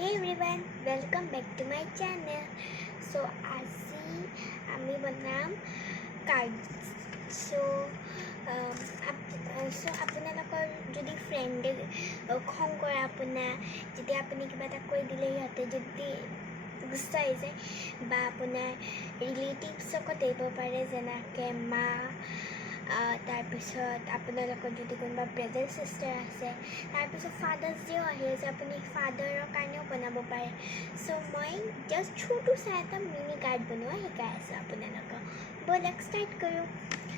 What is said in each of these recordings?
Hey everyone, welcome back to my channel. So আজি আমি বনাম cards. আপোনালোকৰ যদি ফ্ৰেণ্ডে খং কৰে আপোনাৰ যদি আপুনি কিবা এটা কৈ দিলে সিহঁতে যদি গুচা হৈ যায় বা আপোনাৰ ৰিলেটিভছকো দিব পাৰে যেনেকৈ মা তাৰপিছত আপোনালোকৰ যদি কোনোবা ব্ৰাদাৰ চিষ্টাৰ আছে তাৰপিছত ফাদাৰ্ছ ডেও আহি আছে আপুনি ফাদাৰৰ কাৰণেও বনাব পাৰে চ' মই জাষ্ট ছোটো চাই এটা মিনি কাৰ্ড বনোৱা শিকাই আছোঁ আপোনালোকক ব'লক ষ্টাৰ্ট কৰোঁ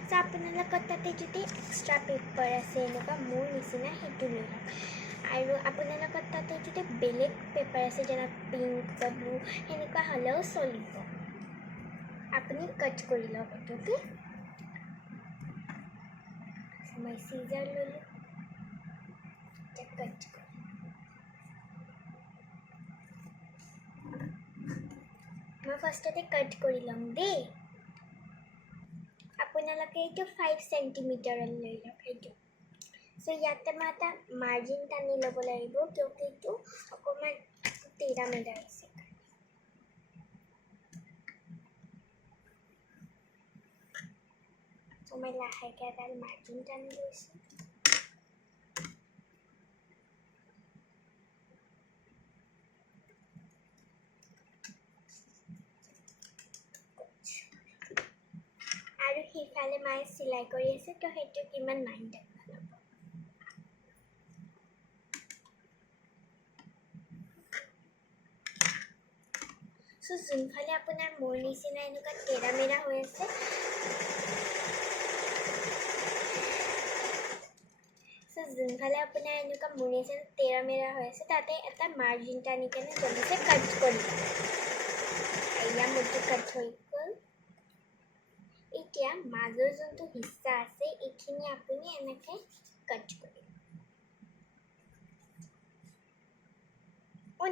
চ' আপোনালোকৰ তাতে যদি এক্সট্ৰা পেপাৰ আছে এনেকুৱা মোৰ নিচিনা সেইটো লৈ লওক আৰু আপোনালোকৰ তাতে যদি বেলেগ পেপাৰ আছে যেনে পিংক বা ব্লু সেনেকুৱা হ'লেও চলিব আপুনি কাট কৰি লওক এইটোকে মই সিজাৰ ললোঁ কাট মই ফাৰ্ষ্টতে কাট কৰি ল'ম দেই আপোনালোকে এইটো 5 চেণ্টিমিটাৰ লৈ লওক এইটো চ' ইয়াতে মই এটা মাৰ্জিন টানি ল'ব লাগিব কিয়কি এইটো অকণমান টেৰা মেৰা হৈছে চ' মই লাহেকৈ এডাল মাৰ্জিন টানি লৈছোঁ আৰু সিফালে মায়ে চিলাই কৰি আছে তো সেইটো কিমান মাইণ্ড ৰাখিব চ' যোনফালে আপোনাৰ মোৰ নিচিনা এনেকুৱা টেৰা মেৰা হৈ আছে চ' যোনফালে আপোনাৰ এনেকুৱা মোৰ নিচিনা টেৰা মেৰা হৈ আছে তাতে এটা মাৰ্জিন টানি কেনে জলদিকে কাট কৰি এয়া মোৰটো কাট হৈ গ'ল এতিয়া মাজৰ যোনটো হিস্সা আছে এইখিনি আপুনি এনেকৈ কাট কৰিব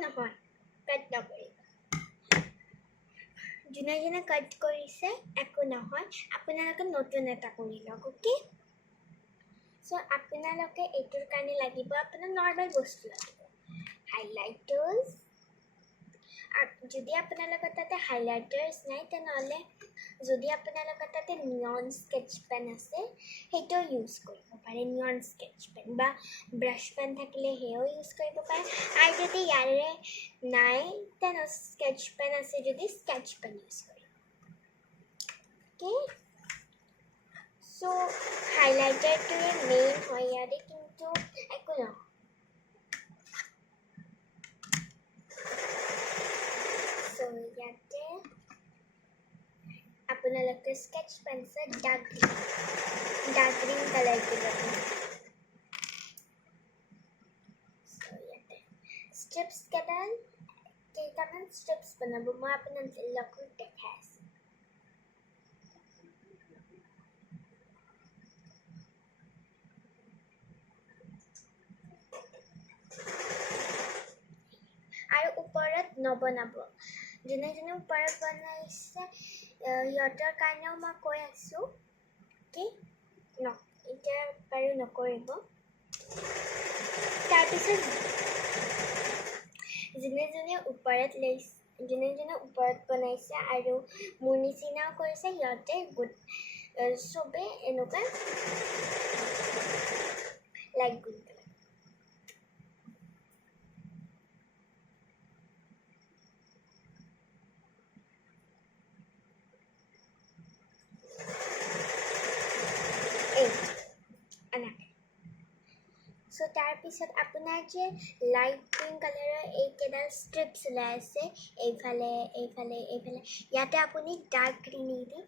নহয় কাট নকৰিব যোনে যোনে কাট কৰিছে একো নহয় আপোনালোকে নতুন এটা কৰি লওক অ'কে চ' আপোনালোকে এইটোৰ কাৰণে লাগিব আপোনাৰ নৰ্মেল বস্তু লাগিব হাইলাইটাৰ্ছ যদি আপোনালোকৰ তাতে হাইলাইটাৰ্ছ নাই তেনেহ'লে যদি আপোনালোকৰ তাতে নিয়ন স্কেচ পেন আছে সেইটোও ইউজ কৰিব পাৰে নিয়ন স্কেচ পেন বা ব্ৰাছ পেন থাকিলে সেয়াও ইউজ কৰিব পাৰে আৰু যদি ইয়াৰে নাই তেনে স্কেচ পেন আছে যদি স্কেচ পেন ইউজ কৰিব অ'কে চ' হাইলাইটাৰটোৱে মেইন হয় ইয়াৰে কিন্তু একো নহয় চ' ইয়াতে আপোনালোকে স্কেচ পেন্সিল ডাৰ্ক গ্ৰীণ কালাৰটো ল'ব চ' ইয়াতে ষ্ট্ৰিপছ কেইটামান ষ্ট্ৰিপছ বনাব মই আপোনালোকক দেখাই আছোঁ আৰু ওপৰত নবনাব যোনে যোনে ওপৰত বনাইছে সিহঁতৰ কাৰণেও মই কৈ আছোঁ কি এতিয়া বাৰু নকৰিব তাৰপিছত যোনে যোনে ওপৰত বনাইছে আৰু মোৰ নিচিনাও কৰিছে সিহঁতে চবেই এনেকুৱা লাইক কৰিব চ' তাৰপিছত আপোনাৰ যে লাইট গ্ৰীণ কালাৰৰ এইকেইডাল ষ্ট্ৰিপছ ওলাই আছে এইফালে ইয়াতে আপুনি ডাৰ্ক গ্ৰীণ দি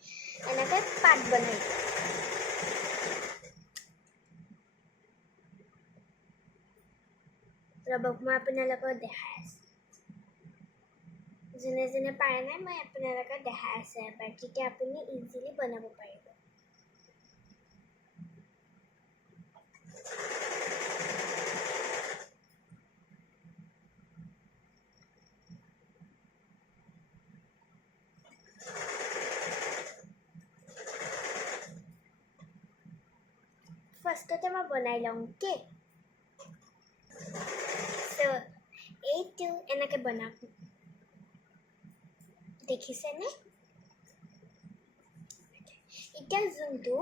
এনেকৈ পাত বনাই দিব ৰ'বক মই আপোনালোকক দেখাই আছোঁ যোনে যোনে পাৰে নাই মই আপোনালোকক দেখাই আছোঁ এবাৰ তেতিয়া আপুনি ইজিলি বনাব পাৰিব ফাৰ্ষ্টতে মই বনাই লওঁ কি চ' এইটো এনেকৈ বনাওক দেখিছেনে এতিয়া যোনটো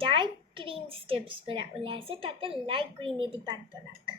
ডাৰ্ক গ্ৰীণ ষ্টেপছবিলাক ওলাইছে তাতে লাইট গ্ৰীনেদি পাত বনাওক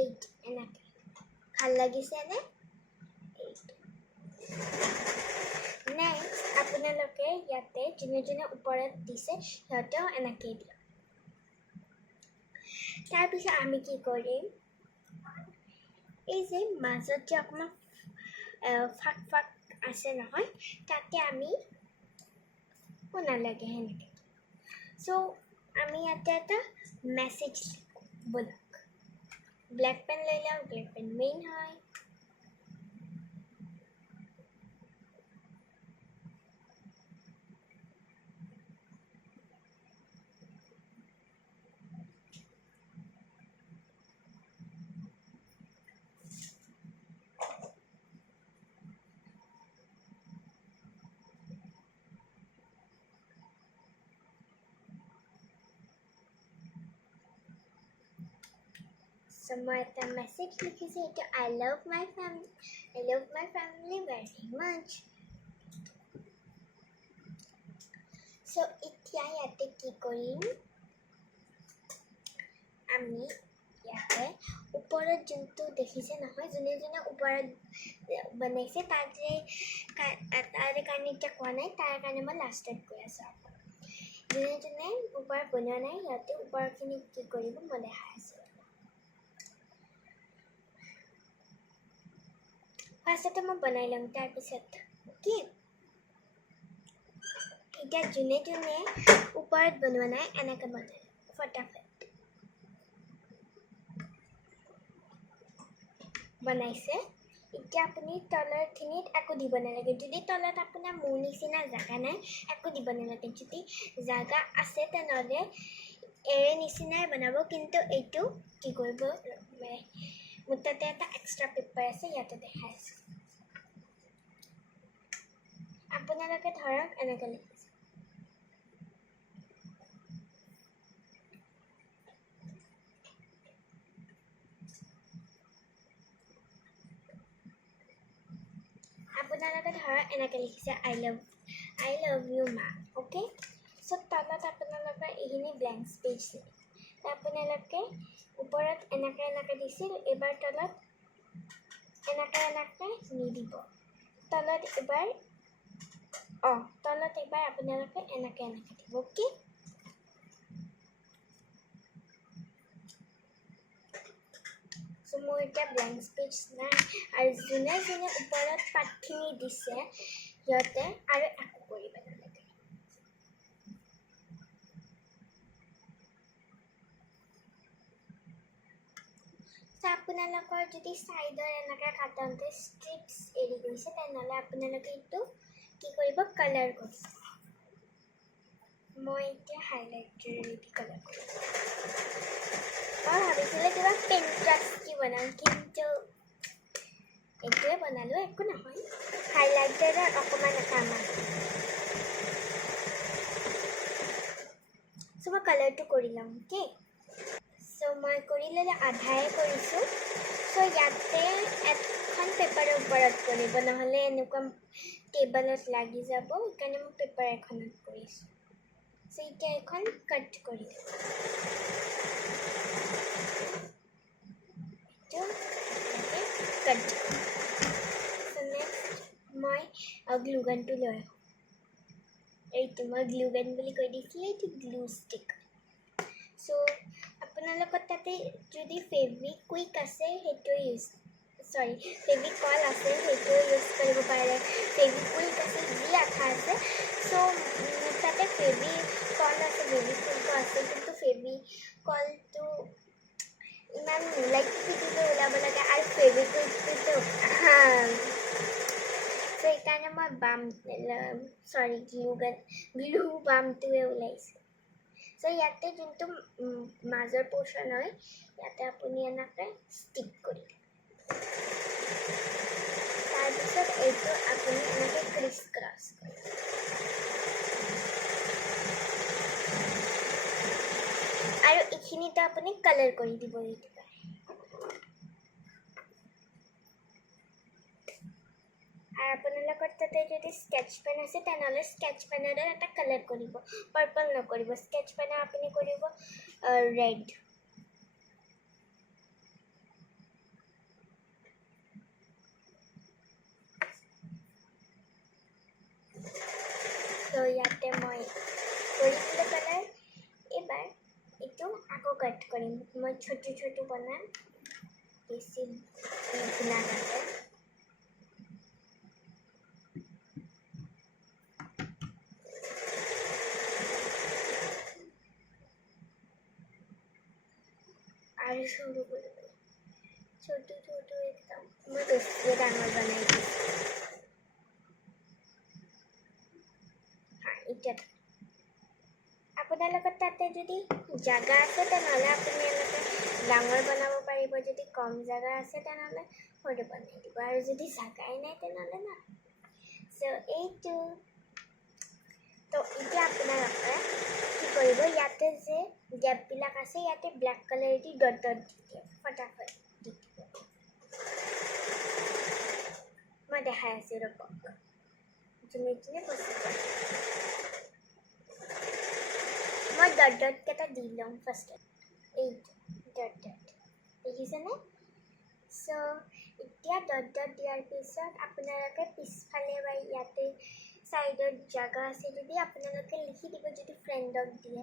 এইটো এনেকৈ ভাল লাগিছেনে নেক্সট আপোনালোকে ইয়াতে যোনে যোনে ওপৰত দিছে সিহঁতেও এনেকৈ দিয়ক তাৰপিছত আমি কি কৰিম এই যে মাজত যে অকণমান ফাক ফাক আছে নহয় তাতে আমি নালাগে সেনেকৈ চ' আমি ইয়াতে এটা মেছেজ লিখোঁ ব'লক ব্লেক পেন লৈ লওক ব্লেক পেন মেইন হয় So মই এটা মেছেজ লিখিছোঁ এইটো I love my family very much. So এতিয়া ইয়াতে কি কৰিম আমি ইয়াতে ওপৰত যোনটো দেখিছে নহয় যোনে যোনে ওপৰত বনাইছে তাৰে কাৰণে এতিয়া কোৱা নাই তাৰ কাৰণে মই লাষ্টত কৈ আছোঁ যোনে যোনে ওপৰত বনোৱা নাই সিহঁতে ওপৰখিনি কি কৰিব মই দেখাই আছোঁ ফাৰ্ষ্টতে মই বনাই ল'ম তাৰপিছত কি এতিয়া যোনে যোনে ওপৰত বনোৱা নাই এনেকৈ বনাই ফটাফট বনাইছে এতিয়া আপুনি তলৰখিনিত একো দিব নালাগে যদি তলত আপোনাৰ মোৰ নিচিনা জাগা নাই একো দিব নালাগে যদি জাগা আছে তেনেহ'লে এৰে নিচিনাই বনাব কিন্তু এইটো কি কৰিব মোৰ তাতে এটা এক্সট্ৰা পেপাৰ আছে ইয়াতে দেখাই আছোঁ আপোনালোকে ধৰক এনেকৈ লিখিছে আপোনালোকে ধৰক এনেকৈ লিখিছে I love you মা অ'কে চ' তলত আপোনালোকে এইখিনি ব্লেংক স্পেচ আপোনালোকে ওপৰত এনেকৈ দিছিল এইবাৰ তলত এনেকৈ নিদিব তলত এবাৰ তলত এবাৰ আপোনালোকে এনেকৈ দিব অ'কে চ' মোৰ এতিয়া ব্লেংক স্পেচ নাই আৰু যোনে যোনে ওপৰত পাতখিনি দিছে সিহঁতে আৰু একো কৰিব নালাগে চ' আপোনালোকৰ যদি ছাইডৰ এনেকৈ কাটনতে ষ্ট্ৰিপছ এৰি গৈছে তেনেহ'লে আপোনালোকে এইটো কি কৰিব কালাৰ কৰিব মই এতিয়া হাইলাইটাৰ দি কালাৰ কৰিম মই ভাবিছিলোঁ কিবা পেইণ্টাস্টি বনাম কিন্তু এইটোৱে বনালোঁ একো নহয় হাইলাইটাৰৰ অকণমান কাম আছে চ' মই কালাৰটো কৰি ল'ম অ'কে চ' মই কৰি ল'লে আধাই কৰিছোঁ চ' ইয়াতে এখন পেপাৰৰ ওপৰত কৰিব নহ'লে এনেকুৱা টেবলত লাগি যাব সেইকাৰণে মই পেপাৰ এখনত কৰিছোঁ চ' এতিয়া এখন কাট কৰি দিওঁ কাট চ' নেক্সট মই গ্লুগানটো লৈ আহোঁ এইটো মই গ্লুগান বুলি কৈ দিছিলোঁ এইটো গ্লু ষ্টিক চ' আপোনালোকৰ তাতে যদি ফেব্ৰিকুইক আছে সেইটো ফেব্ৰিকল আছে সেইটো ইউজ কৰিব পাৰে ফেব্ৰিকুইক আছে যি আঠা আছে চ' তাতে ফেব্ৰিকল আছে ফেব্ৰিকুইকো আছে কিন্তু ফেব্ৰিকলটো অকণমান লাইক পিটিকে ওলাব লাগে আৰু ফেব্ৰিকুইকটো সেইকাৰণে মই বাম গ্লু বামটোৱে ওলাইছোঁ চ' ইয়াতে যোনটো মাজৰ পৰ্চন হয় ইয়াতে আপুনি এনেকৈ ষ্টিক কৰি তাৰপিছত এইটো আপুনি এনেকৈ ক্ৰিছ ক্ৰছ কৰিব আৰু এইখিনিতে আপুনি কালাৰ কৰি দিব এইটো আৰ আপোনালোকৰ তাতে যদি স্কেচ পেন আছে তেনেহ'লে স্কেচ পেনেৰে এটা কালাৰ কৰিব পাৰ্পল নকৰিব স্কেচ পেনে আপুনি কৰিব ৰেড তো ইয়াতে মই কৰি দিলোঁ কালাৰ এবাৰ এইটো আকৌ কাট কৰিম মই ছোটো ছোটো বনাম বেছি নালাগে আৰু সৰু কৰিব ছোটো ছোটো একদম মই বেছিয়ে ডাঙৰ বনাই দিছোঁ এতিয়া আপোনালোকৰ তাতে যদি জাগা আছে তেনেহ'লে আপুনি এনেকৈ ডাঙৰ বনাব পাৰিব যদি কম জাগা আছে তেনেহ'লে সৰু বনাই দিব আৰু যদি জাগাই নাই তেনেহ'লে না চ' এইটো তো এতিয়া আপোনালোকে কি কৰিব ইয়াতে যে গেপবিলাক আছে ইয়াতে ব্লেক কালাৰ দি ডট ডট দি দিয়ে ফটাফট দি দিব মই দেখাই আছোঁ ৰ'ব যোনে যোনে পচন্দ কৰে মই ডট ডট কেইটা দি ল'ম ফাৰ্ষ্টত এইটো ডট ডট দেখিছেনে চ' এতিয়া ডট ডট দিয়াৰ পিছত আপোনালোকে পিছফালে বা ইয়াতে ছাইডত জাগা আছে যদি আপোনালোকে লিখি দিব যদি ফ্ৰেণ্ডক দিয়ে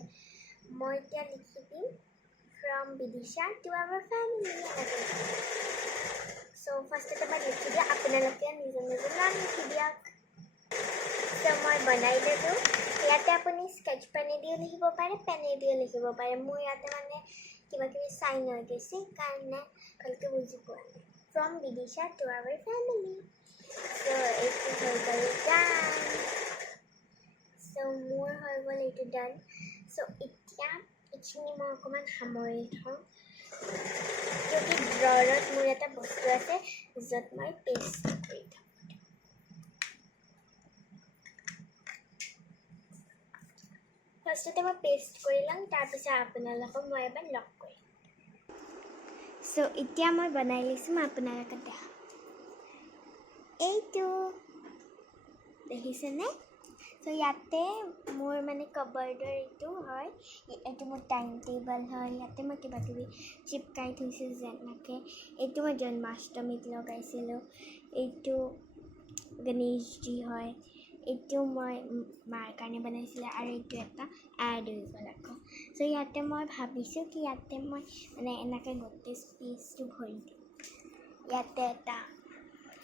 মই এতিয়া লিখি দিম from Bidisha to our family show' ফাৰ্ষ্টতে মই লিখি দিওঁ আপোনালোকে নিজৰ নিজৰ নাম লিখি দিয়ক চ' মই বনাই দিলোঁ ইয়াতে আপুনি স্কেচ পেনেদিও লিখিব পাৰে পেনেদিও লিখিব পাৰে মোৰ ইয়াতে মানে কিবা কিবি চাইন হৈ গৈছে কাৰণে ভালকৈ বুজি পোৱা নাই from Bidisha to our family show' এইটো হৈ গ'ল ডান চ' মোৰ হৈ গ'ল এইটো ডান চ' এতিয়া এইখিনি মই অকণমান সামৰি থওঁ যদি ড্ৰৰত মোৰ এটা বস্তু আছে য'ত মই পেষ্ট কৰি থওঁ ফাৰ্ষ্টতে মই পেষ্ট কৰি ল'ম তাৰপিছত আপোনালোকক মই এবাৰ লক কৰিম চ' এতিয়া মই বনাই লৈছোঁ মই আপোনালোকক দেখাম এইটো দেখিছেনে চ' ইয়াতে মোৰ মানে কাবাৰ্ডৰ এইটো হয় এইটো মোৰ টাইম টেবল হয় ইয়াতে মই কিবা কিবি চিপকাই থৈছোঁ যেনেকৈ এইটো মই জন্মাষ্টমীত লগাইছিলোঁ এইটো গণেশজী হয় এইটো মই মাৰ কাৰণে বনাইছিলোঁ আৰু এইটো এটা এড হৈ গ'ল আকৌ চ' ইয়াতে মই ভাবিছোঁ কি ইয়াতে মই মানে এনেকৈ গোটেই স্পেচটো ভৰি দিম ইয়াতে এটা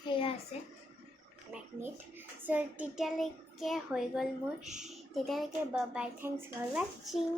সেয়া আছে মেগনেট চ' তেতিয়ালৈকে হৈ গ'ল মোৰ তেতিয়ালৈকে বাই থেংকছ ফৰ ৱাচিং